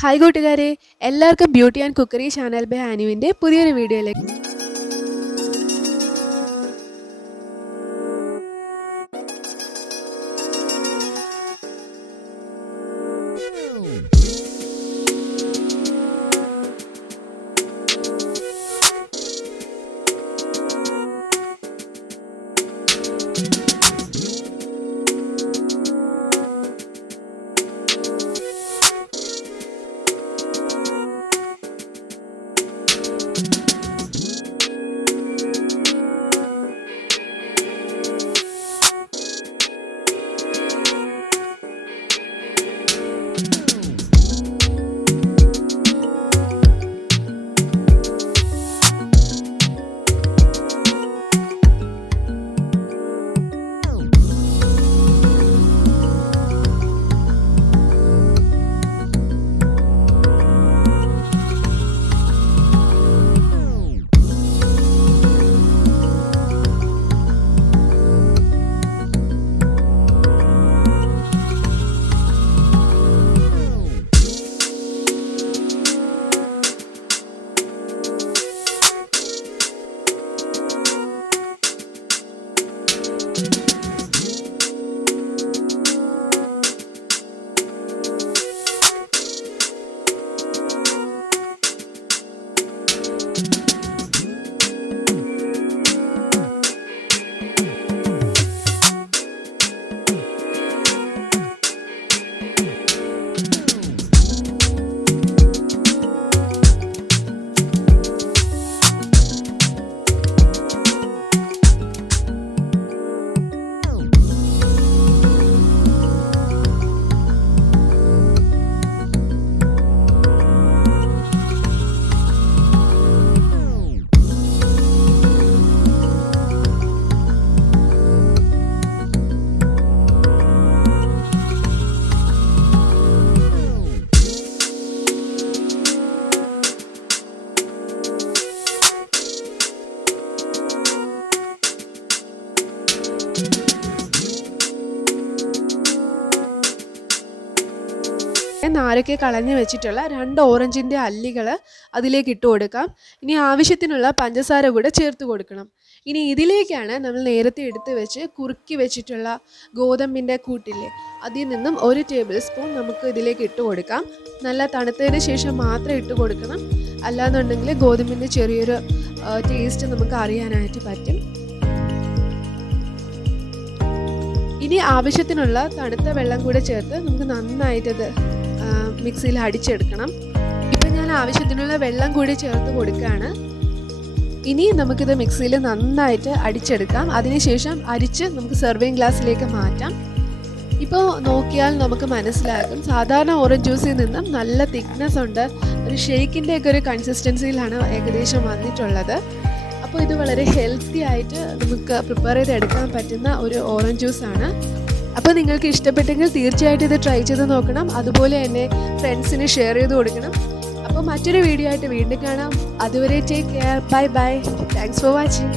Hi കൂട്ടുകാരെ, എല്ലാവർക്കും beauty and cookery channel by ആനുവിൻ്റെ പുതിയൊരു വീഡിയോയിലേക്ക്. നാരൊക്കെ കളഞ്ഞു വെച്ചിട്ടുള്ള 2 ഓറഞ്ചിൻ്റെ അല്ലികൾ അതിലേക്ക് ഇട്ട് കൊടുക്കാം. ഇനി ആവശ്യത്തിനുള്ള പഞ്ചസാര കൂടെ ചേർത്ത് കൊടുക്കണം. ഇനി ഇതിലേക്കാണ് നമ്മൾ നേരത്തെ എടുത്ത് വെച്ച് കുറുക്കി വെച്ചിട്ടുള്ള ഗോതമ്പിൻ്റെ കൂട്ടില്ലേ, അതിൽ നിന്നും 1 ടേബിൾ സ്പൂൺ നമുക്ക് ഇതിലേക്ക് ഇട്ട് കൊടുക്കാം. നല്ല തണുത്തതിന് ശേഷം മാത്രം ഇട്ട് കൊടുക്കണം, അല്ലാന്നുണ്ടെങ്കിൽ ഗോതമ്പിൻ്റെ ചെറിയൊരു ടേസ്റ്റ് നമുക്ക് അറിയാനായിട്ട് പറ്റും. ഇനി ആവശ്യത്തിനുള്ള തണുത്ത വെള്ളം കൂടെ ചേർത്ത് നമുക്ക് നന്നായിട്ടത് മിക്സിയിൽ അടിച്ചെടുക്കണം. ഇപ്പം ഞാൻ ആവശ്യത്തിനുള്ള വെള്ളം കൂടി ചേർത്ത് കൊടുക്കുകയാണ്. ഇനി നമുക്കിത് മിക്സിയിൽ നന്നായിട്ട് അടിച്ചെടുക്കാം. അതിനുശേഷം അരിച്ച് നമുക്ക് സെർവിങ് ഗ്ലാസ്സിലേക്ക് മാറ്റാം. ഇപ്പോൾ നോക്കിയാൽ നമുക്ക് മനസ്സിലാകും, സാധാരണ ഓറഞ്ച് ജ്യൂസിൽ നിന്നും നല്ല തിക്നെസ് ഉണ്ട്. ഒരു ഷേക്കിൻ്റെ ഒക്കെ ഒരു കൺസിസ്റ്റൻസിയിലാണ് ഏകദേശം വന്നിട്ടുള്ളത്. അപ്പോൾ ഇത് വളരെ ഹെൽത്തി ആയിട്ട് നമുക്ക് പ്രിപ്പയർ ചെയ്തെടുക്കാൻ പറ്റുന്ന ഒരു ഓറഞ്ച് ജ്യൂസാണ്. അപ്പോൾ നിങ്ങൾക്ക് ഇഷ്ടപ്പെട്ടെങ്കിൽ തീർച്ചയായിട്ടും ഇത് ട്രൈ ചെയ്ത് നോക്കണം. അതുപോലെ തന്നെ ഫ്രണ്ട്സിന് ഷെയർ ചെയ്ത് കൊടുക്കണം. അപ്പോൾ മറ്റൊരു വീഡിയോ ആയിട്ട് വീണ്ടും കാണാം. അതുവരെ take care, bye bye, thanks for watching.